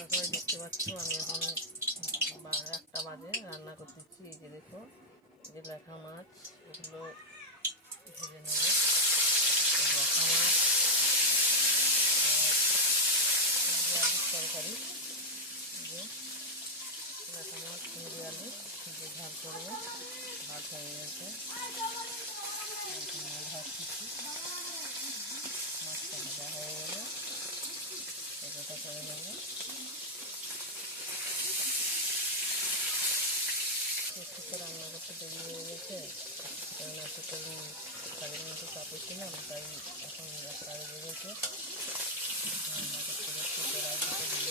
তোমরা সবাই দেখতে পাচ্ছ আমি এখন 1টা বাজে রান্না করতেছি। এই যে দেখো, এই যে ল্যাঠা মাছ, এগুলো ভেজে নেব। ল্যাঠা মাছ আর আলুর তরকারি, যে ল্যাঠা মাছ চিংড়ি আলু যে ঝাল করবো। ভাত হয়ে গেছে, ভাত দিচ্ছি। মাছটা ভাজা হয়ে গেলে এটা করে নেব। একটু রান্না করতে দেরি হয়ে গেছে, কারণ একটু কাজের মধ্যে চাপে ছিলাম, তাই এখন 1টা বেজে গেছে। রান্না করতে করতে কড়াই দিতে দিয়ে